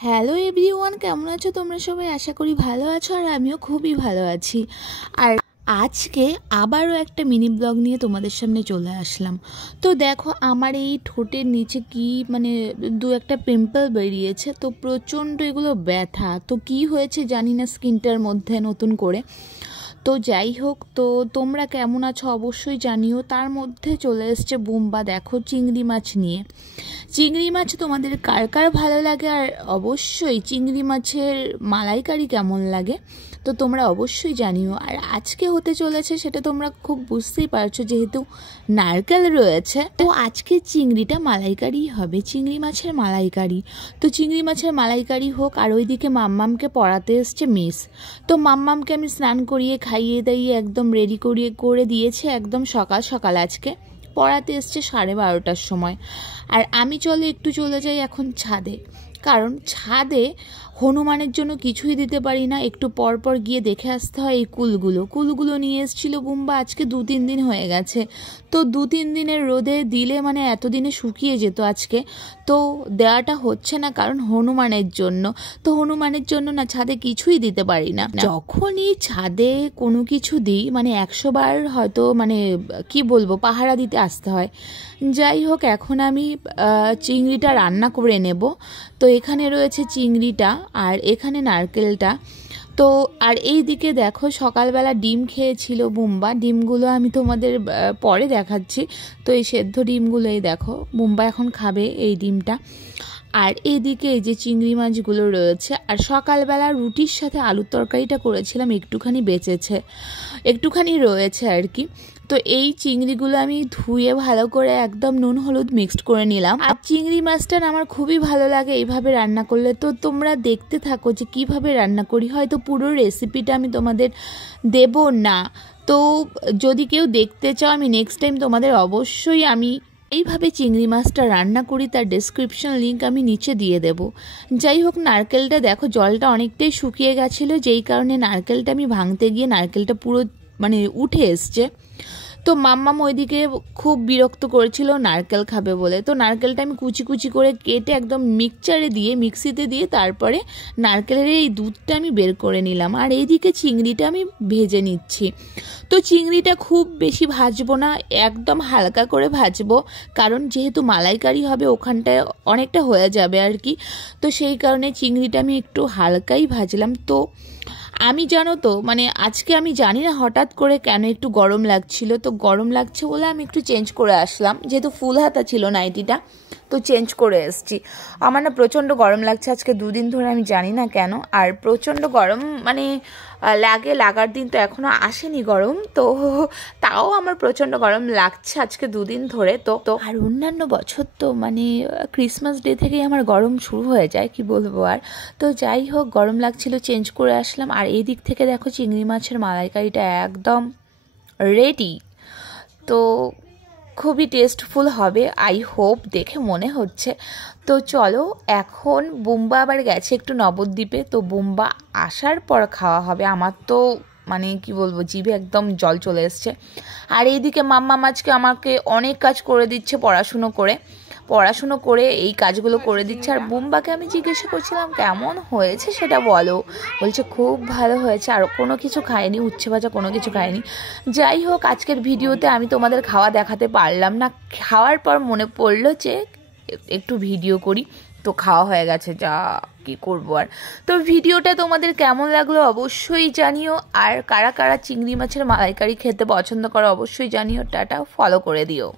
Hello everyone, কেমন আছো তোমরা সবাই? আশা করি ভালো আছো আর আমিও খুবই ভালো আছি। আর আজকে আবারও একটা মিনি ব্লগ নিয়ে তোমাদের সামনে চলে আসলাম। তো দেখো, আমার এই ঠোঁটের নিচে কি দু একটা পিম্পল বেরিয়েছে, তো প্রচণ্ড এগুলো ব্যথা। তো কি হয়েছে জানি না স্কিনটার মধ্যে নতুন করে। তো যাই হোক, তো তোমরা কেমন আছো অবশ্যই জানিও। তার মধ্যে চলে এসছে বুম্বা, দেখো চিংড়ি মাছ নিয়ে। চিংড়ি মাছ তোমাদের কার কার ভালো লাগে, আর অবশ্যই চিংড়ি মাছের মালাইকারি কেমন লাগে, তো তোমরা অবশ্যই জানিও। আর আজকে হতে চলেছে সেটা তোমরা খুব বুঝতেই পারছো, যেহেতু নারকেল রয়েছে, তো আজকে চিংড়িটা মালাইকারি হবে, চিংড়ি মাছের মালাইকারি। তো চিংড়ি মাছের মালাইকারি হোক, আর ওইদিকে মাম্মামকে পড়াতে এসছে মিস। তো মাম্মামকে আমি স্নান করিয়ে খাইয়ে দাইয়ে একদম রেডি করে দিয়েছে, একদম সকাল সকাল আজকে পড়াতে এসছে 12:30টার সময়। আর আমি একটু চলে যাই এখন ছাদে, কারণ ছাদে হনুমানের জন্য কিছুই দিতে পারি না, একটু পর পর গিয়ে দেখে আসতে হয়। এই কুলগুলো নিয়ে এসেছিল বুম্বা, আজকে 2-3 দিন হয়ে গেছে। তো 2-3 দিনের রোদে দিলে এতদিনে শুকিয়ে যেত আজকে, তো দেওয়াটা হচ্ছে না কারণ হনুমানের জন্য। তো হনুমানের জন্য না ছাদে কিছুই দিতে পারি না। যখনই ছাদে কোনো কিছু দিই 100 বার হয়তো কি বলবো পাহারা দিতে আসতে হয়। যাই হোক, এখন আমি চিংড়িটা রান্না করে নেব। তো এখানে রয়েছে চিংড়িটা আর এখানে নারকেলটা। তো আর এই দিকে দেখো, সকালবেলা ডিম খেয়েছিল বুম্বা, ডিমগুলো আমি তোমাদের পরে দেখাচ্ছি। তো এই সেদ্ধ ডিমগুলোই দেখো, বুম্বা এখন খাবে এই ডিমটা। আর এইদিকে এই যে চিংড়ি মাছগুলো রয়েছে, আর সকালবেলা রুটির সাথে আলুর তরকারিটা করেছিলাম, একটুখানি রয়েছে আর কি। তো এই চিংড়িগুলো আমি ধুয়ে ভালো করে একদম নুন হলুদ মিক্সড করে নিলাম। আর চিংড়ি মাছটা আমার খুবই ভালো লাগে এইভাবে রান্না করলে। তো তোমরা দেখতে থাকো যে কিভাবে রান্না করি, হয়তো পুরো রেসিপিটা আমি তোমাদের দেব না। তো যদি কেউ দেখতে চাও, আমি নেক্সট টাইম তোমাদের অবশ্যই আমি এইভাবে চিংড়ি মাছটা রান্না করি, তার ডেসক্রিপশন লিঙ্ক আমি নিচে দিয়ে দেব। যাই হোক, নারকেলটা দেখো জলটা অনেকটাই শুকিয়ে গেছিলো, যেই কারণে নারকেলটা আমি ভাঙতে গিয়ে নারকেলটা পুরো উঠে এসছে। তো মাম্মাম ওইদিকে খুব বিরক্ত করেছিল নারকেল খাবে বলে। তো নারকেলটা আমি কুচি কুচি করে কেটে একদম মিক্সিতে দিয়ে তারপরে নারকেলের এই দুধটা আমি বের করে নিলাম। আর এইদিকে চিংড়িটা আমি ভেজে নিচ্ছি। তো চিংড়িটা খুব বেশি ভাজবো না, একদম হালকা করে ভাজবো, কারণ যেহেতু মালাইকারি হবে ওখানটায় অনেকটা হয়ে যাবে আর কি। তো সেই কারণে চিংড়িটা আমি একটু হালকাই ভাজলাম। তো আমি জানো তো আজকে আমি জানি না হঠাৎ করে কেন একটু গরম লাগছিল, তো গরম লাগছে বলে আমি একটু চেঞ্জ করে আসলাম, যেহেতু ফুল হাতা ছিল নাইটিটা, তো চেঞ্জ করে এসছি। আমার না প্রচণ্ড গরম লাগছে আজকে 2 দিন ধরে, আমি জানি না কেন। আর প্রচণ্ড গরম লাগার দিন তো এখনও আসেনি গরম, তো তাও আমার প্রচণ্ড গরম লাগছে আজকে 2 দিন ধরে। তো আর অন্যান্য বছর তো ক্রিসমাস ডে থেকেই আমার গরম শুরু হয়ে যায়, কি বলবো আর। তো যাই হোক, গরম লাগছিল, চেঞ্জ করে আসলাম। আর এই দিক থেকে দেখো চিংড়ি মাছের মালাইকারিটা একদম রেডি। তো খুবই টেস্টফুল হবে আই হোপ, দেখে মনে হচ্ছে। তো চলো, এখন বুম্বা আবার গেছে একটু নবদ্বীপে, তো বুম্বা আসার পর খাওয়া হবে। আমার তো কি বলবো, জিভে একদম জল চলে এসছে। আর এইদিকে মাম্মাম আজকে আমাকে অনেক কাজ করে দিচ্ছে, পড়াশুনো করে এই কাজগুলো করে দিচ্ছে। আর বুম্বাকে আমি জিজ্ঞাসা করছিলাম কেমন হয়েছে সেটা বলো, বলছে খুব ভালো হয়েছে, আর কোনো কিছু খায়নি, উচ্ছে ভাজা কোনো কিছু খায়নি। যাই হোক, আজকের ভিডিওতে আমি তোমাদের খাওয়া দেখাতে পারলাম না, খাওয়ার পর মনে পড়লো যে একটু ভিডিও করি, তো খাওয়া হয়ে গেছে, যা কি করবো আর। তো ভিডিওটা তোমাদের কেমন লাগলো অবশ্যই জানিও, আর কারা কারা চিংড়ি মাছের মালাইকারি খেতে পছন্দ করো অবশ্যই জানিও। টাটা, ফলো করে দিও।